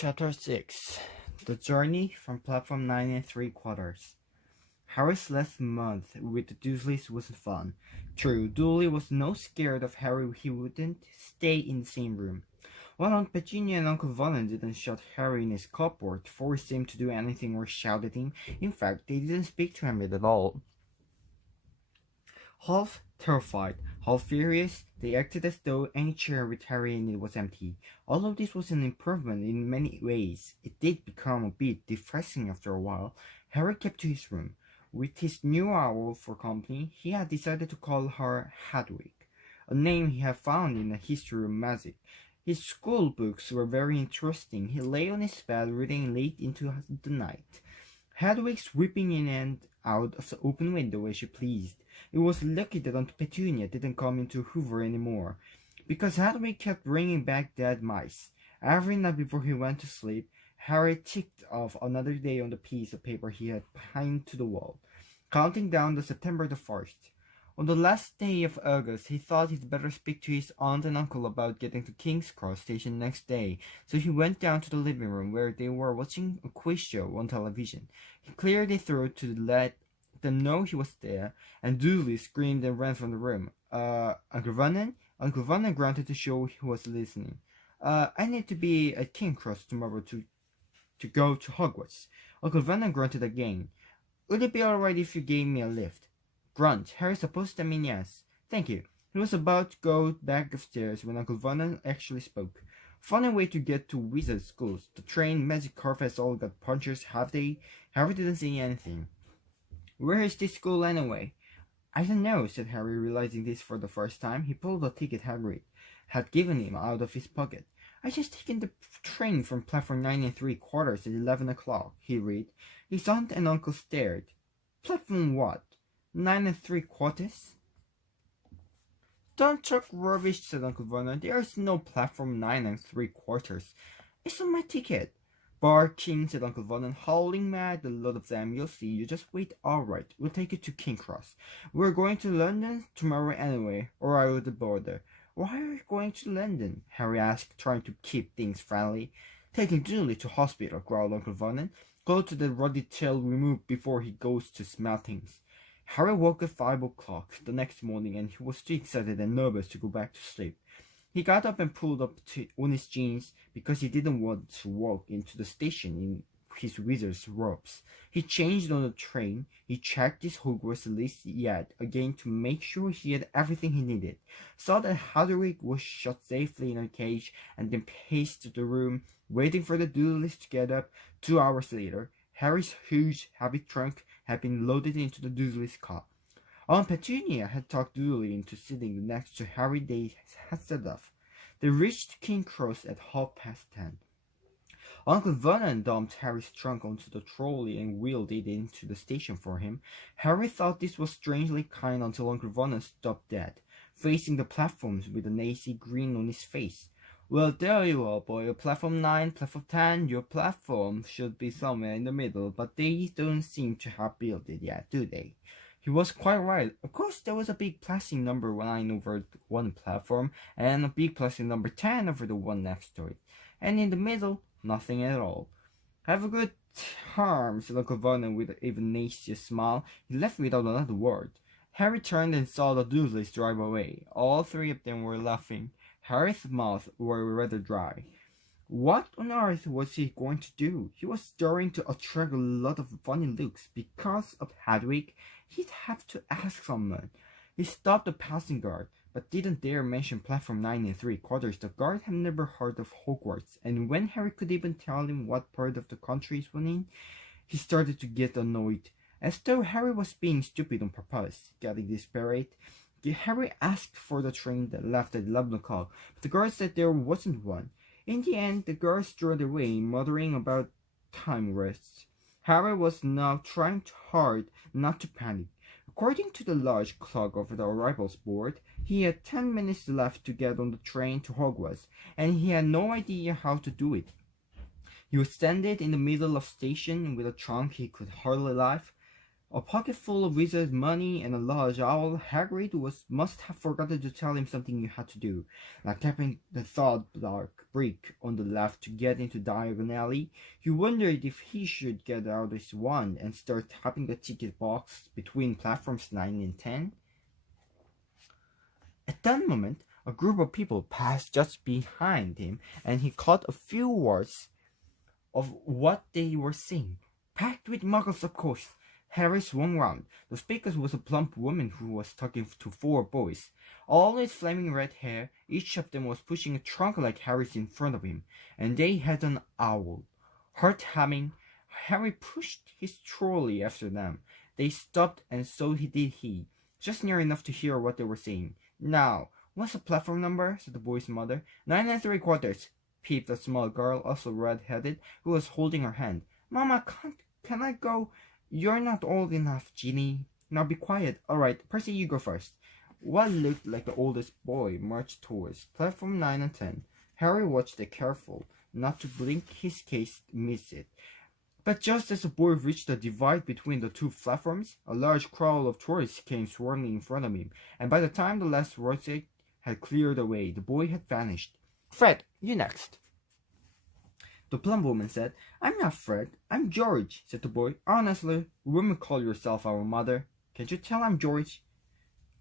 Chapter 6 The Journey from Platform 9 3/4. Harry's last month with the Dursleys wasn't fun. True, Dudley was no scared of Harry. He wouldn't stay in the same room. While Aunt Petunia and Uncle Vernon didn't shut Harry in his cupboard, force him to do anything or shout at him. In fact, they didn't speak to him at all. Half terrified, half furious, they acted as though any chair with Harry in it was empty. Although this was an improvement in many ways, it did become a bit depressing after a while. Harry kept to his room. With his new owl for company, he had decided to call her Hedwig, a name he had found in the history of magic. His school books were very interesting. He lay on his bed reading late into the night. Hedwig sweeping in and out of the open window as she pleased. It was lucky that Aunt Petunia didn't come into Hoover anymore, because Hedwig kept bringing back dead mice. Every night before he went to sleep, Harry ticked off another day on the piece of paper he had pinned to the wall, counting down to September the 1st. On the last day of August, he thought he'd better speak to his aunt and uncle about getting to King's Cross Station next day, so he went down to the living room where they were watching a quiz show on television. He cleared his throat to let them know he was there, and Dudley screamed and ran from the room. Uncle Vernon? Uncle Vernon grunted to show he was listening. I need to be at King's Cross tomorrow to go to Hogwarts. Uncle Vernon grunted again. Would it be alright if you gave me a lift? Grunt. Harry supposed to mean yes. Thank you. He was about to go back upstairs when Uncle Vernon actually spoke. Funny way to get to wizard schools. The train magic carpets all got punchers, have they? Harry didn't say anything. Where is this school anyway? I don't know, said Harry, realizing this for the first time. He pulled the ticket Hagrid had given him out of his pocket. I just taken the train from platform 9 3/4 at 11 o'clock, he read. His aunt and uncle stared. Platform what? 9 3/4? Don't talk rubbish, said Uncle Vernon. There is no platform 9 3/4. It's on my ticket. Barking, said Uncle Vernon, howling mad, a lot of them, you'll see, you just wait. Alright, we'll take you to King's Cross. We're going to London tomorrow anyway, or I would bother. Why are you going to London? Harry asked, trying to keep things friendly. Taking Julie to hospital, growled Uncle Vernon. Go to the ruddy tail removed before he goes to smell things. Harry woke at 5 o'clock the next morning, and he was too excited and nervous to go back to sleep. He got up and pulled up on his jeans because he didn't want to walk into the station in his wizard's robes. He changed on the train. He checked his Hogwarts list yet again to make sure he had everything he needed. Saw that Hedwig was shut safely in her cage, and then paced to the room, waiting for the Dursleys to get up. 2 hours later, Harry's huge, heavy trunk had been loaded into the Dursleys' car. Aunt Petunia had talked Dudley into sitting next to Harry. They had set off. They reached King's Cross at 10:30. Uncle Vernon dumped Harry's trunk onto the trolley and wheeled it into the station for him. Harry thought this was strangely kind until Uncle Vernon stopped dead, facing the platforms with an icy grin on his face. Well, there you are, boy. Platform 9, platform 10, your platform should be somewhere in the middle, but they don't seem to have built it yet, do they? He was quite right. Of course, there was a big plastic number 9 over one platform, and a big plastic number 10 over the one next to it. And in the middle, nothing at all. Have a good time, said Uncle Vernon with an even nastier smile. He left without another word. Harry turned and saw the Dursleys drive away. All three of them were laughing. Harry's mouth was rather dry. What on earth was he going to do? He was starting to attract a lot of funny looks. Because of Hedwig, he'd have to ask someone. He stopped the passing guard, but didn't dare mention platform 9 3/4. The guard had never heard of Hogwarts, and when Harry could even tell him what part of the country it was in, he started to get annoyed, as though Harry was being stupid on purpose. Getting desperate, Harry asked for the train that left at 11 o'clock, but the guard said there wasn't one. In the end, the guard strode away, muttering about time wastes. Harry was now trying hard not to panic. According to the large clock over the arrivals board, he had 10 minutes left to get on the train to Hogwarts, and he had no idea how to do it. He was standing in the middle of the station with a trunk he could hardly lift. A pocket full of wizard money and a large owl, Hagrid must have forgotten to tell him something you had to do, like tapping the third dark brick on the left to get into Diagon Alley. He wondered if he should get out his wand and start tapping the ticket box between platforms 9 and 10. At that moment, a group of people passed just behind him, and he caught a few words of what they were saying. Packed with muggles, of course. Harry swung round. The speaker was a plump woman who was talking to 4 boys. All with flaming red hair, each of them was pushing a trunk like Harry's in front of him, and they had an owl. Heart humming, Harry pushed his trolley after them. They stopped, and so did he, just near enough to hear what they were saying. Now, what's the platform number? Said the boy's mother. 9 3/4, peeped a small girl, also red-headed, who was holding her hand. Mama, can I go? You're not old enough, Ginny. Now be quiet. All right, Percy, you go first. What looked like the oldest boy marched towards platform 9 and 10. Harry watched it careful, not to blink his case miss it. But just as the boy reached the divide between the 2 platforms, a large crowd of tourists came swirling in front of him, and by the time the last roadsick had cleared away, the boy had vanished. Fred, you next. The plump woman said, I'm not Fred, I'm George, said the boy. Honestly, you wouldn't call yourself our mother. Can't you tell I'm George?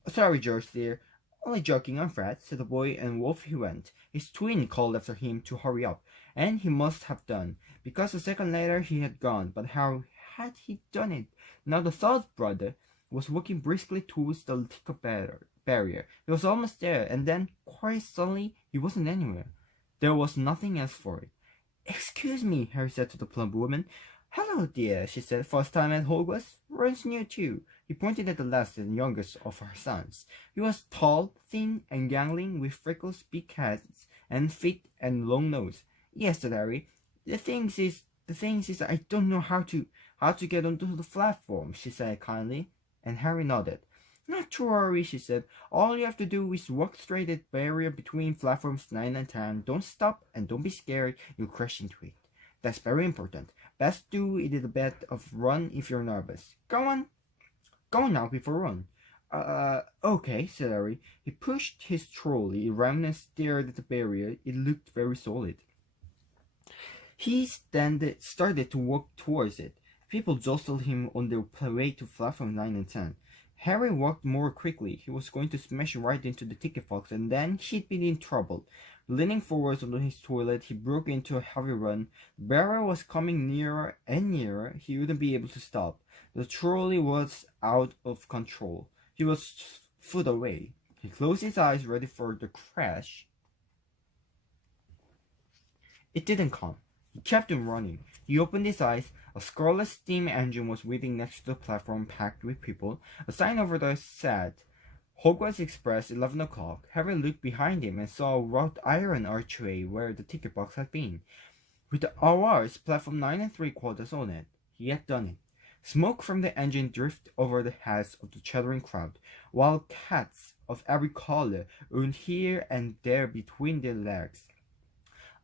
Sorry, George dear. Only joking, I'm Fred, said the boy, and off he went. His twin called after him to hurry up, and he must have done, because a second later he had gone. But how had he done it? Now the third brother was walking briskly towards the ticket barrier. He was almost there, and then, quite suddenly, he wasn't anywhere. There was nothing else for it. Excuse me, Harry said to the plump woman. Hello, dear, she said. First time at Hogwarts? Runs new too. He pointed at the last and youngest of her sons. He was tall, thin, and gangling, with freckles, big hands, and feet, and long nose. Yes, said Harry. The thing is, I don't know how to get onto the platform, she said kindly, and Harry nodded. Not to worry, she said. All you have to do is walk straight at the barrier between platforms 9 and 10. Don't stop and don't be scared. You'll crash into it. That's very important. Best do it a bit of run if you're nervous. Go on now before run. Okay, said Harry. He pushed his trolley around and stared at the barrier. It looked very solid. He started to walk towards it. People jostled him on their way to platform 9 and 10. Harry walked more quickly. He was going to smash right into the ticket box, and then he'd be in trouble. Leaning forwards on his toilet, he broke into a heavy run. The barrier was coming nearer and nearer. He wouldn't be able to stop. The trolley was out of control. He was foot away. He closed his eyes, ready for the crash. It didn't come. He kept on running. He opened his eyes. A scarlet steam engine was waiting next to the platform packed with people. A sign over there said, Hogwarts Express, 11 o'clock. Harry looked behind him and saw a wrought iron archway where the ticket box had been, with the hours platform 9 3/4 on it. He had done it. Smoke from the engine drifted over the heads of the chattering crowd, while cats of every color would here and there between their legs.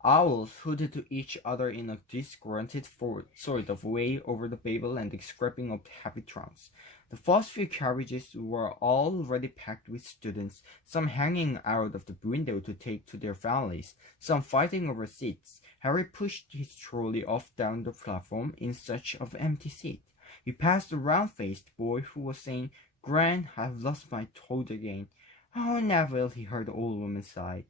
Owls hooted to each other in a disgruntled sort of way over the Babel and the scraping of heavy trunks. The first few carriages were already packed with students, some hanging out of the window to take to their families, some fighting over seats. Harry pushed his trolley off down the platform in search of an empty seat. He passed a round-faced boy who was saying, Gran, I've lost my toad again. Oh, Neville, he heard the old woman sigh.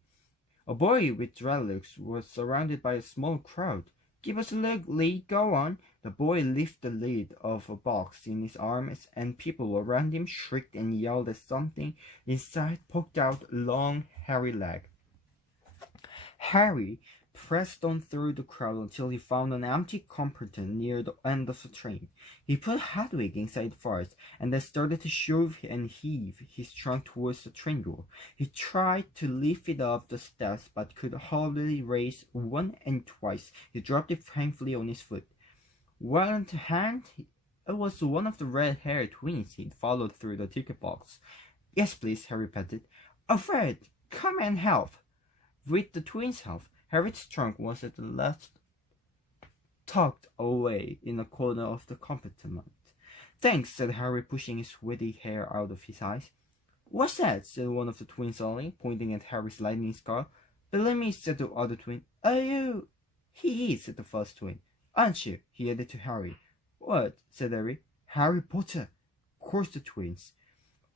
A boy with dreadlocks was surrounded by a small crowd. Give us a look, Lee, go on. The boy lifted the lid of a box in his arms, and people around him shrieked and yelled as something inside poked out a long, hairy leg. Harry pressed on through the crowd until he found an empty compartment near the end of the train. He put Hedwig inside first, and then started to shove and heave his trunk towards the train door. He tried to lift it up the steps, but could hardly raise one, and twice he dropped it painfully on his foot. One hand, it was one of the red-haired twins he'd followed through the ticket box. Yes, please, Harry repeated. Oh, Fred, come and help. With the twins' help, Harry's trunk was at the last tucked away in a corner of the compartment. Thanks, said Harry, pushing his sweaty hair out of his eyes. What's that? Said one of the twins suddenly, pointing at Harry's lightning scar. Bellamy, said the other twin. Are you? He is, said the first twin. Aren't you? He added to Harry. What? Said Harry. Harry Potter, chorused the twins.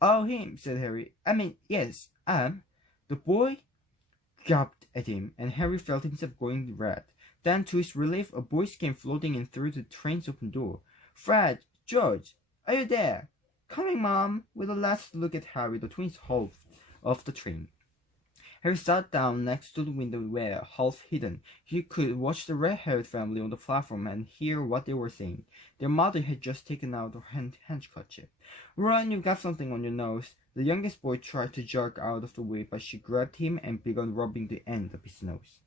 Oh, him, said Harry. I mean, yes, The boy gaped at him, and Harry felt himself going red. Then, to his relief, a voice came floating in through the train's open door. Fred, George, are you there? Coming, Mom. With a last look at Harry, the twins hopped off the train. Harry sat down next to the window where, half hidden, he could watch the red-haired family on the platform and hear what they were saying. Their mother had just taken out her handkerchief. Ron, you've got something on your nose. The youngest boy tried to jerk out of the way, but she grabbed him and began rubbing the end of his nose.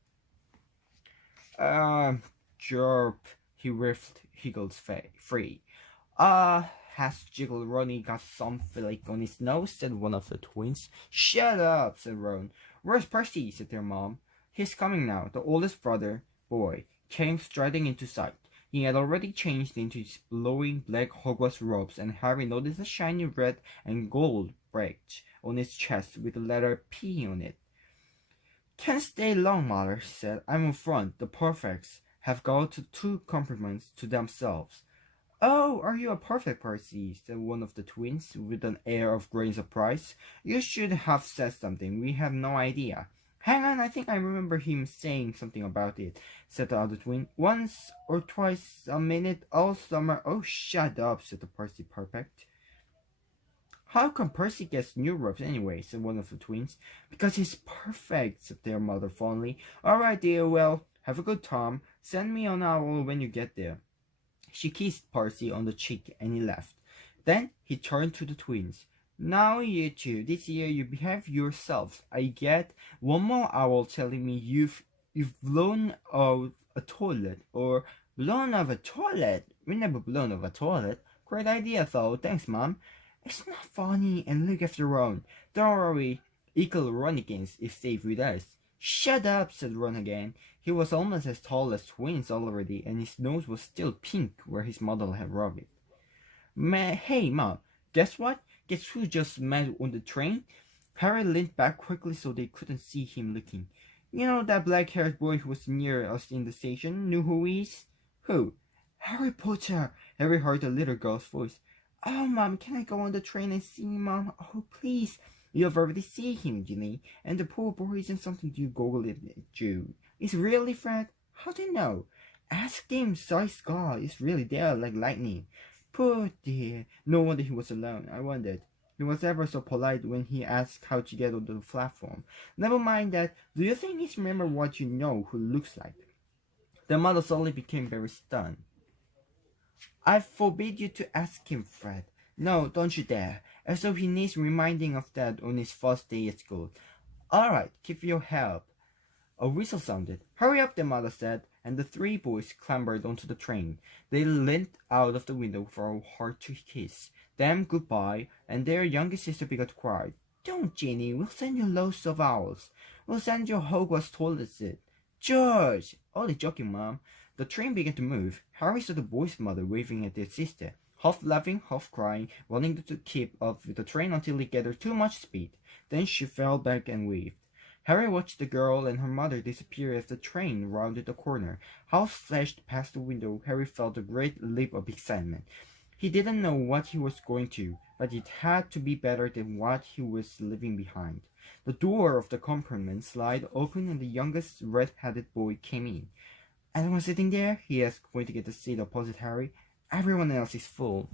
Jerp, he wriggled free. Has Jiggle Ronnie got some flake on his nose? Said one of the twins. Shut up, said Ron. Where's Percy? Said their mom. He's coming now. The oldest boy, came striding into sight. He had already changed into his blowing black Hogwarts robes, and Harry noticed a shiny red and gold badge on his chest with the letter P on it. Can't stay long, Mother, she said. I'm in front. The Perfects have got 2 compartments to themselves. Oh, are you a perfect, Percy? Said one of the twins with an air of great surprise. You should have said something. We have no idea. Hang on, I think I remember him saying something about it, said the other twin. Once or twice a minute all summer. Oh, shut up, said the Percy Perfect. How come Percy gets new robes anyway? Said one of the twins. Because he's perfect, said their mother fondly. All right, dear, well, have a good time. Send me an owl when you get there. She kissed Percy on the cheek and he left. Then he turned to the twins. Now you two, this year you behave yourselves. I get one more owl telling me you've blown out a toilet or blown off a toilet. We never blown off a toilet. Great idea though, thanks Mom. It's not funny and look after Ron. Don't worry, Eagle Ronnikins is safe with us. Shut up, said Ron again. He was almost as tall as twins already, and his nose was still pink where his mother had rubbed it. Hey, Mom, guess what? Guess who just met on the train? Harry leaned back quickly so they couldn't see him looking. You know that black-haired boy who was near us in the station? Knew who he is? Who? Harry Potter! Harry heard the little girl's voice. Oh, Mom, can I go on the train and see him, Mom? Oh, please. You have already seen him, Ginny, and the poor boy isn't something you Google it, Jew. Is really, Fred? How do you know? Ask him, Soy Scar is really there like lightning. Poor dear. No wonder he was alone, I wondered. He was ever so polite when he asked how to get on the platform. Never mind that. Do you think he's remember what you know who looks like? The mother suddenly became very stunned. I forbid you to ask him, Fred. No, don't you dare. As though he needs reminding of that on his first day at school. All right, keep your help. A whistle sounded. Hurry up, the mother said, and the 3 boys clambered onto the train. They leaned out of the window for a hearty kiss. Then goodbye, and their youngest sister began to cry. Don't, Ginny, we'll send you loads of owls. We'll send you Hogwarts toilet seat. George! Only joking, Mom. The train began to move. Harry saw the boy's mother waving at their sister, half laughing, half crying, wanting to keep up with the train until it gathered too much speed. Then she fell back and waved. Harry watched the girl and her mother disappear as the train rounded the corner. Half flashed past the window, Harry felt a great leap of excitement. He didn't know what he was going to, but it had to be better than what he was leaving behind. The door of the compartment slid open and the youngest red-headed boy came in. Anyone sitting there? He asked, pointing at the seat opposite Harry. Everyone else is full.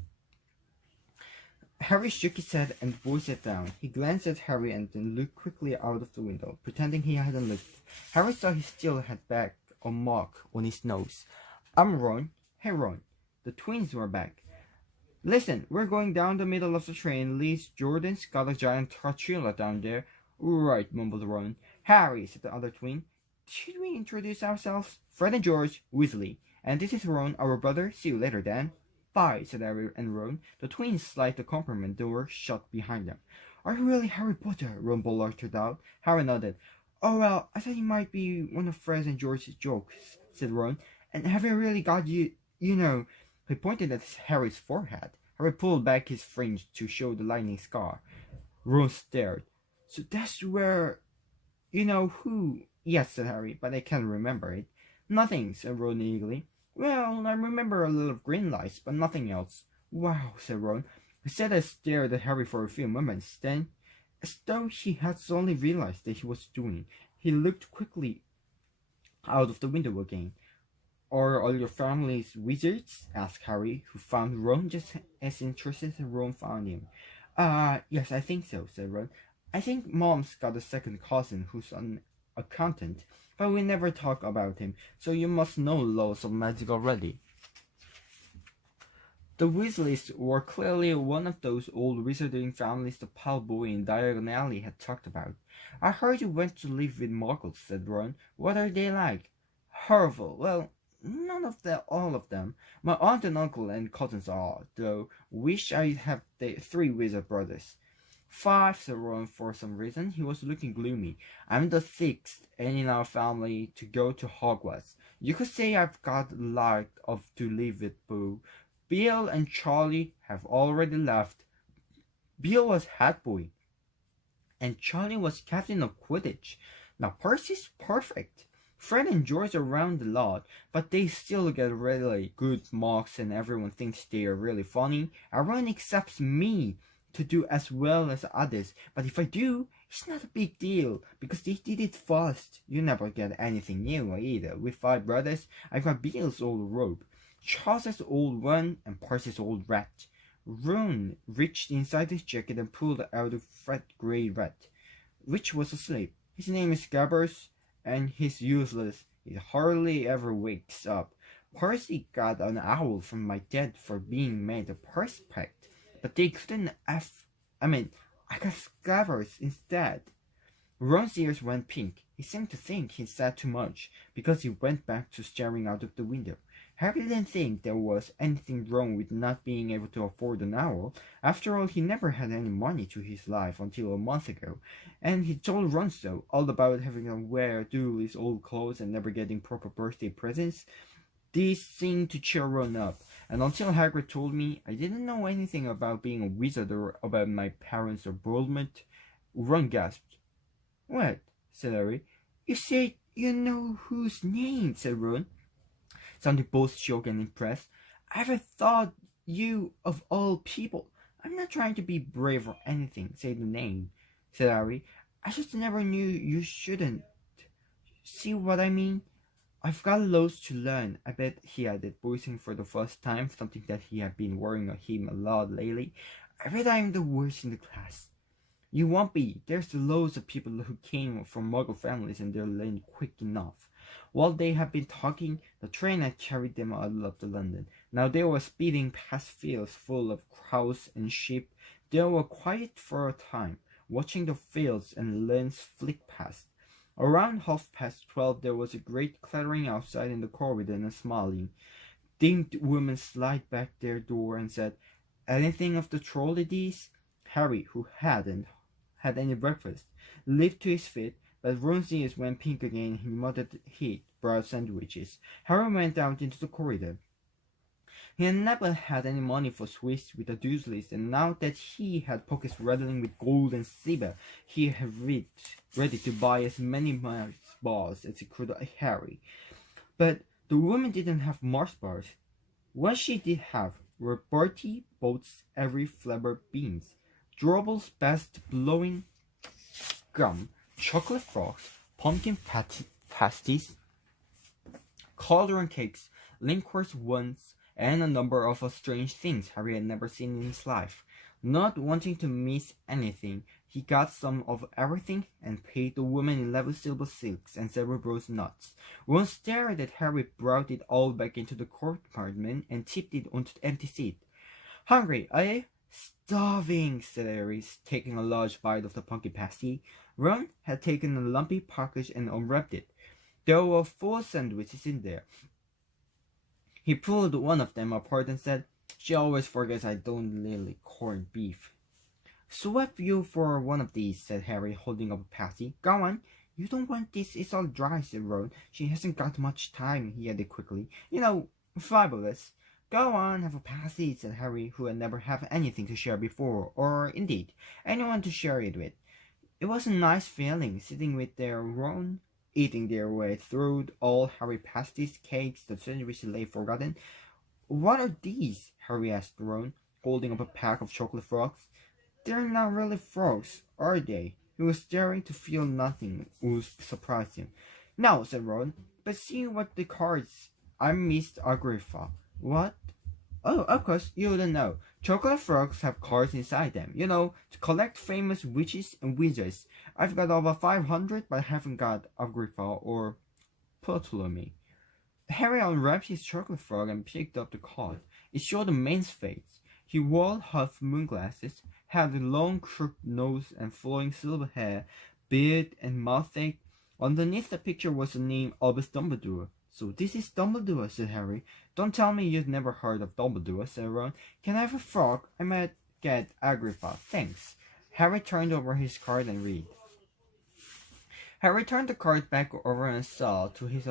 Harry shook his head and the boy sat down. He glanced at Harry and then looked quickly out of the window, pretending he hadn't looked. Harry saw he still had a mark on his nose. I'm Ron. Hey, Ron. The twins were back. Listen, we're going down the middle of the train. Liz Jordan's got a giant tarantula down there. Right, mumbled Ron. Harry, said the other twin. Should we introduce ourselves? Fred and George Weasley. And this is Ron, our brother. See you later, Dan. Bye, said Harry and Ron. The twins slid the compartment door shut behind them. Are you really Harry Potter? Ron blurted out. Harry nodded. Oh, well, I thought you might be one of Fred and George's jokes, said Ron. And have I really got you know... He pointed at Harry's forehead. Harry pulled back his fringe to show the lightning scar. Ron stared. So that's where... You know who... Yes, said Harry, but I can't remember it. Nothing, said Ron eagerly. Well, I remember a little green lights, but nothing else. Wow, said Ron. He sat and stared at Harry for a few moments. Then, as though he had suddenly realized that he was doing, he looked quickly out of the window again. Are all your families wizards? Asked Harry, who found Ron just as interested as Ron found him. Yes, I think so, said Ron. I think Mom's got a second cousin who's an accountant, but we never talk about him, so you must know loads of magic already. The Weasleys were clearly one of those old wizarding families the pal boy in Diagon Alley had talked about. I heard you went to live with Muggles, said Ron. What are they like? Horrible. Well, none of them, all of them. My aunt and uncle and cousins are, though. Wish I had the 3 wizard brothers. 5, said Ron for some reason. He was looking gloomy. I'm the 6th in our family to go to Hogwarts. You could say I've got a lot of to live with, Boo. Bill and Charlie have already left. Bill was head boy, and Charlie was captain of Quidditch. Now Percy's perfect. Fred and George are around a lot, but they still get really good marks and everyone thinks they are really funny. Everyone accepts me to do as well as others, but if I do, it's not a big deal, because they did it first. You never get anything new either. With 5 brothers, I got Bill's old robe, Charles's old one, and Percy's old rat. Ron reached inside his jacket and pulled out a fat grey rat, which was asleep. His name is Scabbers, and he's useless. He hardly ever wakes up. Percy got an owl from my dad for being made a perspect, but they couldn't I got Scabbers instead. Ron's ears went pink. He seemed to think he said too much, because he went back to staring out of the window. Harry didn't think there was anything wrong with not being able to afford an owl. After all, he never had any money to his life until a month ago, and he told Ron so, all about having to wear Dudley's old clothes and never getting proper birthday presents. These seemed to cheer Ron up, and until Hagrid told me, I didn't know anything about being a wizard or about my parents' involvement. Ron gasped. What? Said Harry. You said you know whose name, said Ron, sounding both shocked and impressed. I ever thought you of all people. I'm not trying to be brave or anything, say the name, said Harry. I just never knew you shouldn't. See what I mean? I've got loads to learn, I bet, he added, voicing for the first time something that he had been worrying on him a lot lately. I bet I'm the worst in the class. You won't be. There's loads of people who came from Muggle families and they're learning quick enough. While they had been talking, the train had carried them out of London. Now they were speeding past fields full of cows and sheep. They were quiet for a time, watching the fields and lanes flick past. Around 12:30 there was a great clattering outside in the corridor and a smiling, dimmed woman slid back their door and said, Anything of the troll ladies? Harry, who hadn't had any breakfast, leaped to his feet, but Ron's ears went pink again. He muttered heat brought sandwiches. Harry went out into the corridor. He had never had any money for sweets with the Dursleys, and now that he had pockets rattling with gold and silver, he had ready to buy as many Mars bars as he could Harry. But the woman didn't have Mars bars. What she did have were Bertie Bott's every flavor beans, Drobble's best blowing gum, chocolate frogs, pumpkin pasties, cauldron cakes, liqueurs ones, and a number of strange things Harry had never seen in his life. Not wanting to miss anything, he got some of everything and paid the woman 11 silver silks and several rose nuts. Ron stared at Harry, brought it all back into the compartment and tipped it onto the empty seat. Hungry, eh? Starving, said Harry, taking a large bite of the pumpkin pasty. Ron had taken a lumpy package and unwrapped it. There were 4 sandwiches in there. He pulled one of them apart and said, She always forgets I don't really corned beef. Swap you for one of these, said Harry, holding up a pasty. Go on. You don't want this, it's all dry, said Ron. She hasn't got much time, he added quickly. You know, 5 of us. Go on, have a passy, said Harry, who had never had anything to share before, or, indeed, anyone to share it with. It was a nice feeling, sitting with their Ron, eating their way through all Harry pasties, cakes, the sandwich lay forgotten. What are these? Harry asked Ron, holding up a pack of chocolate frogs. They're not really frogs, are they? He was staring to feel nothing would surprise him. No, said Ron, but see what the cards. I missed Agrippa. What? Oh, of course, you don't know. Chocolate frogs have cards inside them, to collect famous witches and wizards. I've got over 500, but I haven't got Agrippa or Ptolemy. Harry unwrapped his chocolate frog and picked up the card. It showed a man's face. He wore half-moon glasses, had a long crooked nose and flowing silver hair, beard and mouth thick. Underneath the picture was the name Albus Dumbledore. So this is Dumbledore, said Harry. Don't tell me you've never heard of Dumbledore, said Ron. Can I have a frog? I might get Agrippa. Thanks. Harry turned over his card and read. Harry turned the card back over and saw, to his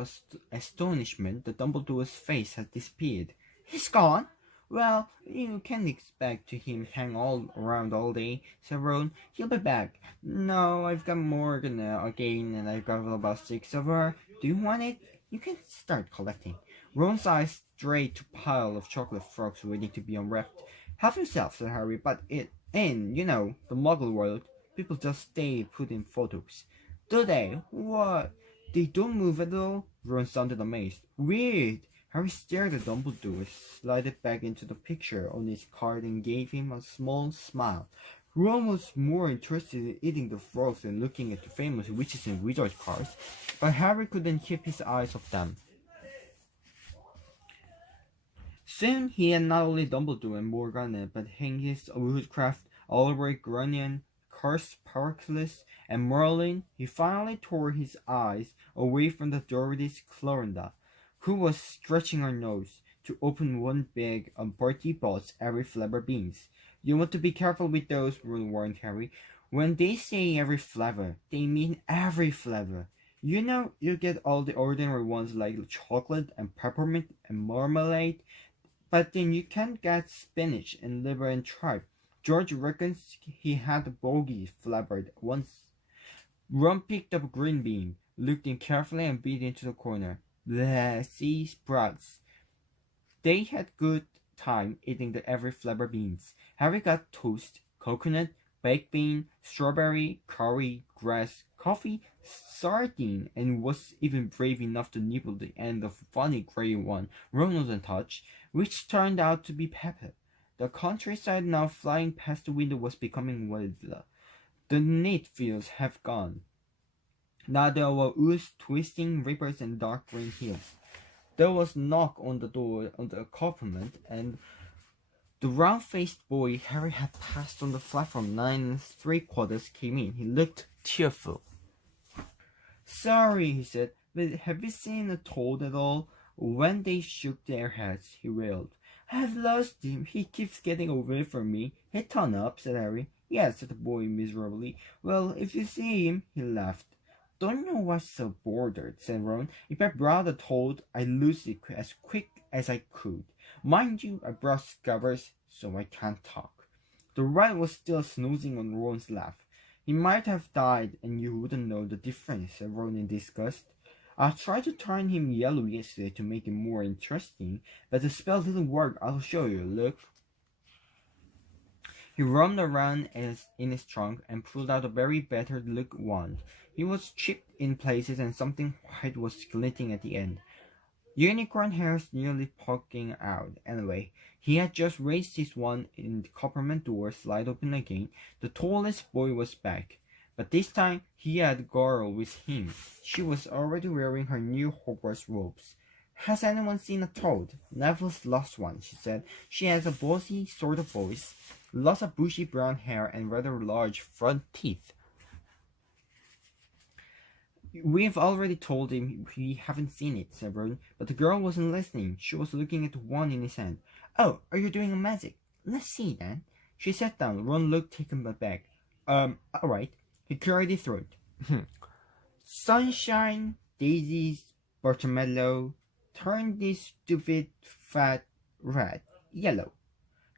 astonishment, that Dumbledore's face had disappeared. He's gone? Well, you can't expect him hang all around all day, said Ron. He'll be back. No, I've got more again, and I've got about 6 of her. Do you want it? You can start collecting. Ron's eyes strayed to a pile of chocolate frogs waiting to be unwrapped. Help yourself, said Harry, but in the Muggle world, people just stay put in photos. Do they? What? They don't move at all? Ron sounded amazed. Weird. Harry stared at Dumbledore, slid back into the picture on his card and gave him a small smile. Ron was more interested in eating the frogs than looking at the famous witches and wizards cards, but Harry couldn't keep his eyes off them. Soon he had not only Dumbledore and Morgana, but Hengist, Woodcraft, Albrecht, Grunion, Curse, Pericles, and Merlin. He finally tore his eyes away from the Dorothy's Clorinda, who was stretching her nose to open one bag of Bertie Bott's every flavor beans. You want to be careful with those, Ron warned Harry. When they say every flavor, they mean every flavor. You get all the ordinary ones like chocolate and peppermint and marmalade, but then you can't get spinach and liver and tripe. George reckons he had the bogey flavored once. Ron picked up a green bean, looked in carefully and bit into the corner. Bleh, see, sprouts. They had good time eating the every flavor beans. Harry got toast, coconut, baked bean, strawberry, curry, grass, coffee, sardine, and was even brave enough to nibble the end of a funny gray one Ron wasn't touched, which turned out to be pepper. The countryside now flying past the window was becoming wilder. The neat fields have gone. Now there were woods, twisting rivers, and dark green hills. There was a knock on the door on the apartment, and the round-faced boy Harry had passed on the platform 9 3/4 came in. He looked tearful. Sorry, he said, but have you seen a toad at all? When they shook their heads, he wailed. I've lost him. He keeps getting away from me. He turned up, said Harry. Yes, said the boy miserably. Well, if you see him, he laughed. Don't know what's so bothered, said Ron. If I brought a toad, I'd lose it as quick as I could. Mind you, I brought scabbers, so I can't talk. The rat was still snoozing on Ron's lap. He might have died, and you wouldn't know the difference, said Ron in disgust. I tried to turn him yellow yesterday to make him more interesting, but the spell didn't work. I'll show you, look. He roamed around in his trunk and pulled out a very battered-look wand. He was chipped in places and something white was glinting at the end. Unicorn hairs nearly poking out. Anyway, he had just raised his wand and the compartment door slid open again. The tallest boy was back. But this time, he had a girl with him. She was already wearing her new Hogwarts robes. Has anyone seen a toad? Neville's lost one, she said. She has a bossy sort of voice, lots of bushy brown hair, and rather large front teeth. We've already told him we haven't seen it, said Ron, but the girl wasn't listening. She was looking at the wand in his hand. Oh, are you doing a magic? Let's see, then. She sat down. Ron looked taken aback. All right. He cleared his throat. Sunshine, daisies, watermelon, turn this stupid, fat, red, yellow.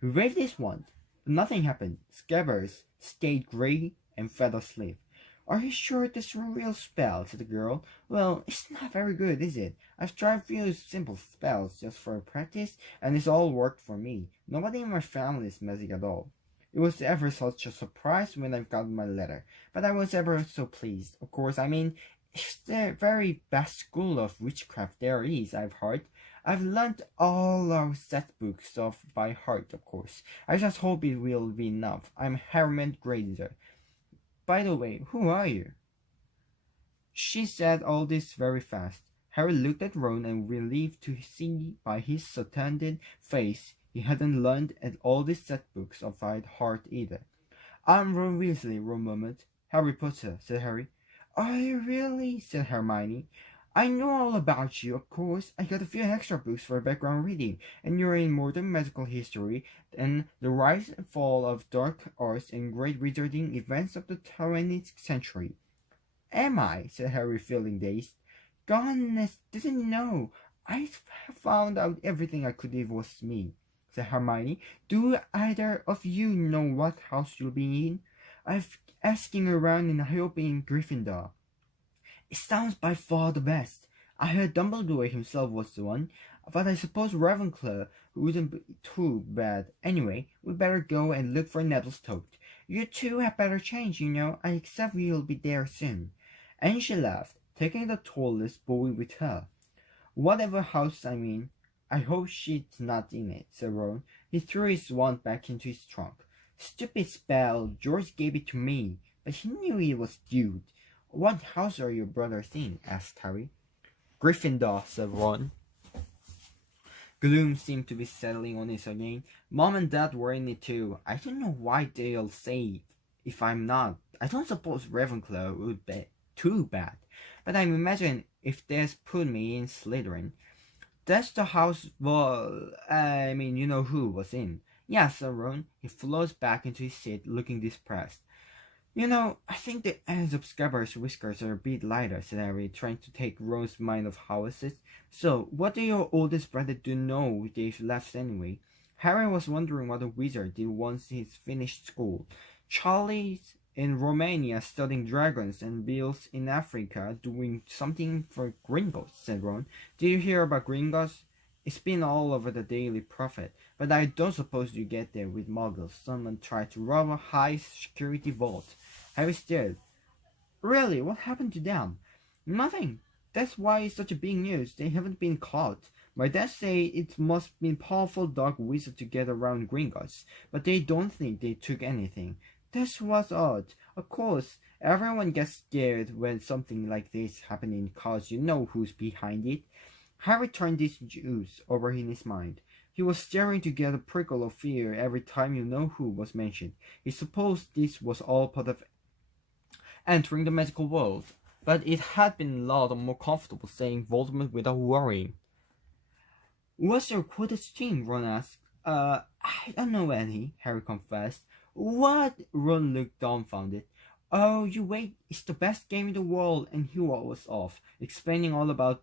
He waved his wand, but nothing happened. Scabbers stayed grey and fell asleep. Are you sure this is a real spell? Said the girl. Well, it's not very good, is it? I've tried a few simple spells just for practice, and it's all worked for me. Nobody in my family is magic at all. It was ever such a surprise when I got my letter, but I was ever so pleased. Of course, it's the very best school of witchcraft there is, I've heard. I've learned all our set books of by heart, of course. I just hope it will be enough. I'm Hermit Granger. By the way, who are you? She said all this very fast. Harry looked at Ron and relieved to see by his sunken face he hadn't learned at all these set books of by heart either. I'm Ron Weasley, Ron murmured. Harry Potter, said Harry. Are you really? Said Hermione. I know all about you, of course. I got a few extra books for background reading, and you're in modern medical history, and the rise and fall of dark arts and great wizarding events of the 20th century. Am I? Said Harry, feeling dazed. Goodness, didn't know. I found out everything I could. It was me, said Hermione. Do either of you know what house you'll be in? I've asking around and I hope in Gryffindor. It sounds by far the best. I heard Dumbledore himself was the one, but I suppose Ravenclaw wouldn't be too bad. Anyway, we better go and look for Nettle's toad. You two had better change, you know. I accept you'll be there soon. And she laughed, taking the tallest boy with her. Whatever house I'm in, I hope she's not in it, said Ron. He threw his wand back into his trunk. Stupid spell, George gave it to me, but he knew it was due. What house are your brothers in? Asked Harry. Gryffindor, said Ron. Gloom seemed to be settling on it again. Mom and Dad were in it too. I don't know why they'll say if I'm not. I don't suppose Ravenclaw would be too bad, but I imagine if they'd put me in Slytherin. That's the house, well, you know who was in. Yeah, said Ron. He floats back into his seat, looking depressed. You know, I think the ends of Scabbers' whiskers are a bit lighter, said Harry, trying to take Ron's mind off houses. So, what do your oldest brother do know they've left anyway? Harry was wondering what a wizard did once he's finished school. Charlie's in Romania studying dragons, and Bill's in Africa doing something for Gringotts, said Ron. Did you hear about Gringotts? It's been all over the Daily Prophet, but I don't suppose you get there with muggles. Someone tried to rob a high-security vault. Harry stared. Really? What happened to them? Nothing. That's why it's such a big news. They haven't been caught. My dad say it must be powerful dark wizard to get around Gringotts, but they don't think they took anything. That's what's odd. Of course, everyone gets scared when something like this happening cause you know who's behind it. Harry turned this juice over in his mind. He was staring to get a prickle of fear every time you know who was mentioned. He supposed this was all part of entering the magical world, but it had been a lot more comfortable saying Voldemort without worrying. What's your Quidditch team? Ron asked. I don't know any, Harry confessed. What? Ron looked dumbfounded. Oh, you wait, it's the best game in the world, and he was off, explaining all about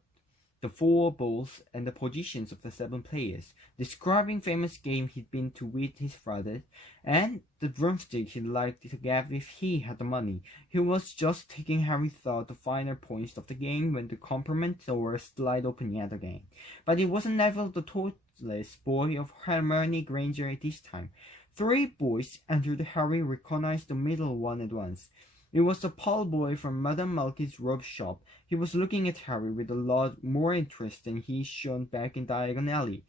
the 4 balls and the positions of the 7 players, describing famous game he'd been to with his father, and the broomstick he'd like to get if he had the money. He was just taking Harry thought the finer points of the game when the compliment door slid open yet again. But it wasn't Neville the toothless boy of Hermione Granger at this time. 3 boys entered. Harry recognized the middle one at once. It was the Paul boy from Madame Malkin's robe shop. He was looking at Harry with a lot more interest than he shone back in Diagon Alley.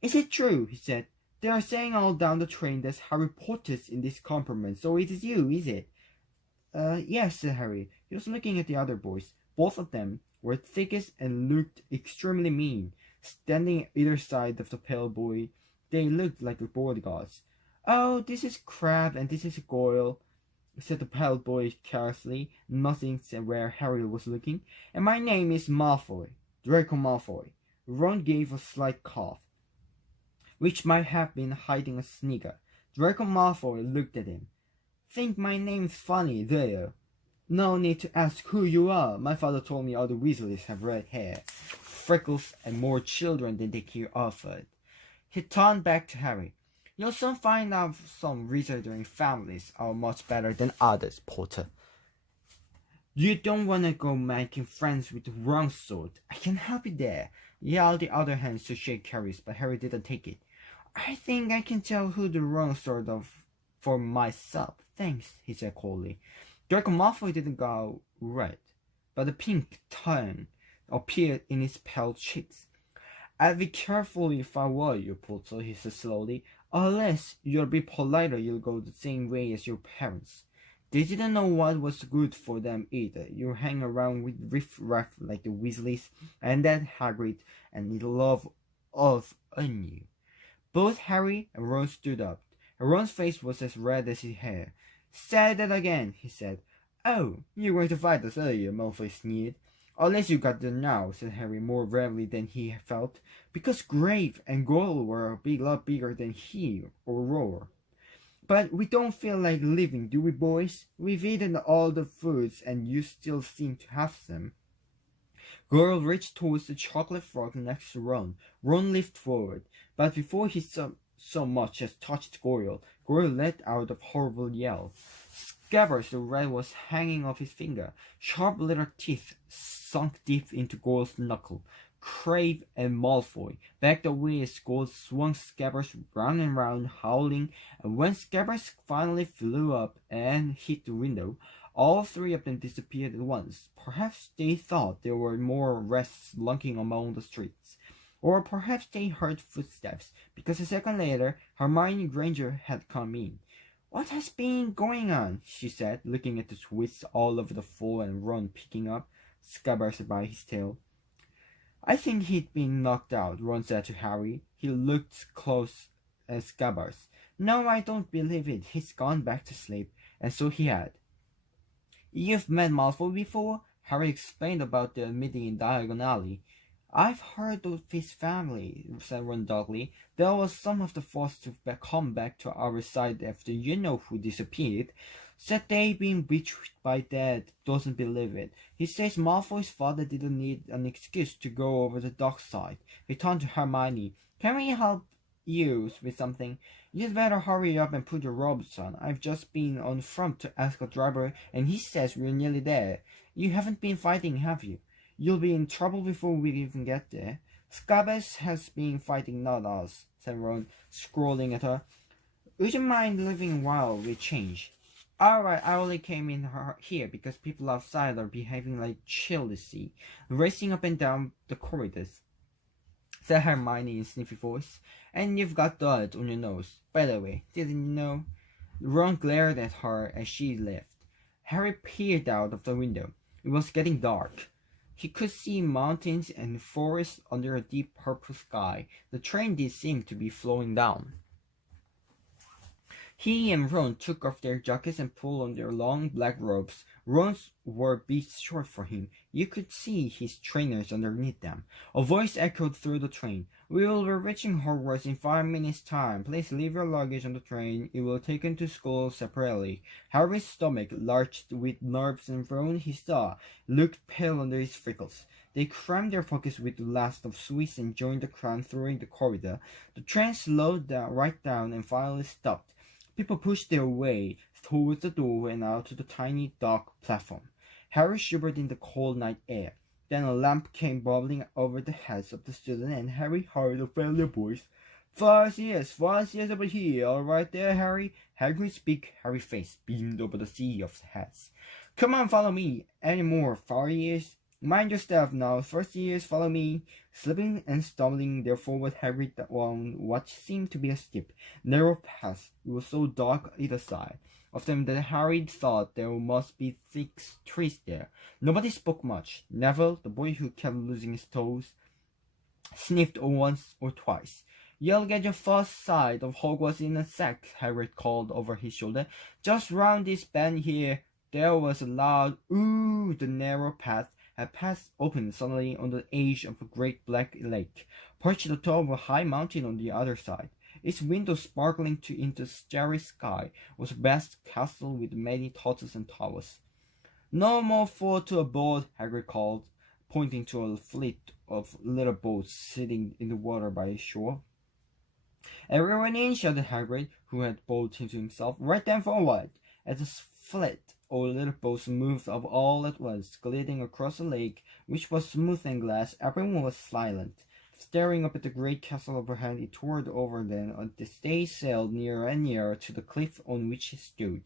Is it true? He said. They are saying all down the train there's Harry Potter's in this compliment, so it is you, is it? Yes, said Harry. He was looking at the other boys. Both of them were thickest and looked extremely mean. Standing either side of the pale boy, they looked like bodyguards. Oh, this is Crabbe and this is Goyle, said the pale boy carelessly, nothing where Harry was looking. And my name is Malfoy, Draco Malfoy. Ron gave a slight cough, which might have been hiding a sneer. Draco Malfoy looked at him. Think my name's funny, do you? No need to ask who you are. My father told me all the Weasleys have red hair, freckles, and more children than they care offered. He turned back to Harry. You'll soon find out some wizarding families are much better than others, Potter. You don't want to go making friends with the wrong sort. I can help you there. He held the other hand to shake Harry's, but Harry didn't take it. I think I can tell who the wrong sort of for myself. Thanks, he said coldly. Draco Malfoy didn't go red, but a pink tone appeared in his pale cheeks. I'd be careful if I were you, Potter, he said slowly. Unless you'll be politer, you'll go the same way as your parents. They didn't know what was good for them either. You hang around with riff-raff like the Weasleys, and that Hagrid and love of on you. Both Harry and Ron stood up. Ron's face was as red as his hair. Say that again, he said. Oh, you were going to fight us earlier, Malfoy sneered. Unless you got there now, said Harry more bravely than he felt, because Grave and Goyle were a lot bigger than he or Roar. But we don't feel like living, do we, boys? We've eaten all the foods, and you still seem to have some. Goyle reached towards the chocolate frog next to Ron. Ron leaped forward, but before he so much as touched Goyle, Goyle let out a horrible yell. Scabbers the rat was hanging off his finger. Sharp little teeth sunk deep into Goyle's knuckle. Crave and Malfoy backed away as Goyle swung Scabbers round and round, howling, and when Scabbers finally flew up and hit the window, all three of them disappeared at once. Perhaps they thought there were more rats lurking among the streets. Or perhaps they heard footsteps, because a second later Hermione Granger had come in. What has been going on? She said, looking at the twists all over the floor and Ron picking up Scabbers by his tail. I think he'd been knocked out, Ron said to Harry. He looked close at Scabbers. No, I don't believe it. He's gone back to sleep. And so he had. You've met Malfoy before? Harry explained about the meeting in Diagon Alley. I've heard of his family, said Ron darkly. There was some of the forced to come back to our side after you know who disappeared. Said they'd been betrayed by Dad. Doesn't believe it. He says Malfoy's father didn't need an excuse to go over the dark side. He turned to Hermione. Can we help you with something? You'd better hurry up and put your robes on. I've just been on front to ask a driver, and he says we're nearly there. You haven't been fighting, have you? You'll be in trouble before we even get there. Scabbers has been fighting, not us, said Ron, scrolling at her. Would you mind leaving while we change? Alright, I only came in here because people outside are behaving like childish, racing up and down the corridors, said Hermione in a sniffy voice. And you've got blood on your nose. By the way, didn't you know? Ron glared at her as she left. Harry peered out of the window. It was getting dark. He could see mountains and forests under a deep purple sky. The train did seem to be slowing down. He and Ron took off their jackets and pulled on their long black robes. Ron's were a bit short for him. You could see his trainers underneath them. A voice echoed through the train. We will be reaching Hogwarts in 5 minutes' time. Please leave your luggage on the train. It will be taken to school separately. Harry's stomach lurched with nerves and Ron, he saw, looked pale under his freckles. They crammed their pockets with the last of sweets and joined the crowd through the corridor. The train slowed right down and finally stopped. People pushed their way towards the door and out to the tiny, dark platform. Harry shivered in the cold night air. Then a lamp came bubbling over the heads of the students, and Harry heard a friendly voice. 5 years over here. All right there, Harry. Hagrid's big, hairy face beamed over the sea of heads. Come on, follow me. Any more 4 years? Mind your step now. 1st years, follow me. Slipping and stumbling, their forward Hagrid along what seemed to be a steep, narrow path. It was so dark either side of them that Harry thought there must be thick trees there. Nobody spoke much. Neville, the boy who kept losing his toes, sniffed once or twice. You'll get your first sight of Hogwarts in a sec, Hagrid called over his shoulder. Just round this bend here. There was a loud ooh. The narrow path had passed open suddenly on the edge of a great black lake, perched atop a high mountain on the other side. Its window sparkling into the starry sky was a vast castle with many torches and towers. No more food to aboard, Hagrid called, pointing to a fleet of little boats sitting in the water by the shore. Everyone in, shouted Hagrid, who had bowled into himself. Right then forward! As the fleet or little boats moved up all at once, gliding across the lake, which was smooth and glass, everyone was silent. Staring up at the great castle overhead, it towered over them as they sailed nearer and nearer to the cliff on which it stood.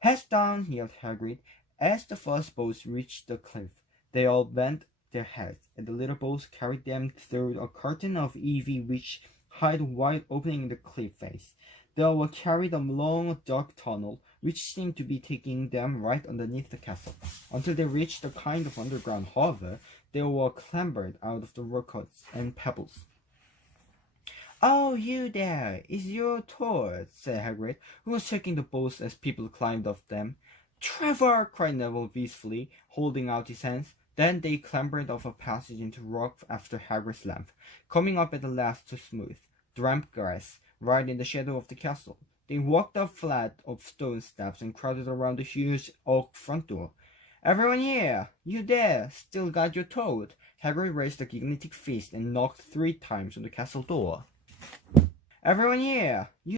Heads down, yelled Hagrid. As the first boats reached the cliff, they all bent their heads, and the little boats carried them through a curtain of ivy which hid a wide opening in the cliff face. They were carried along a dark tunnel, which seemed to be taking them right underneath the castle. Until they reached a kind of underground harbour, they were clambered out of the rocks and pebbles. "Oh, you there! Is your torch?" said Hagrid, who was checking the boats as people climbed off them. "Trevor!" cried Neville peacefully, holding out his hands. Then they clambered off a passage into rock after Hagrid's lamp, coming up at the last to smooth, damp grass, right in the shadow of the castle. They walked up flat of stone steps and crowded around the huge oak front door. "Everyone here! You there! Still got your toad?" Hagrid raised a gigantic fist and knocked 3 times on the castle door. "Everyone here! You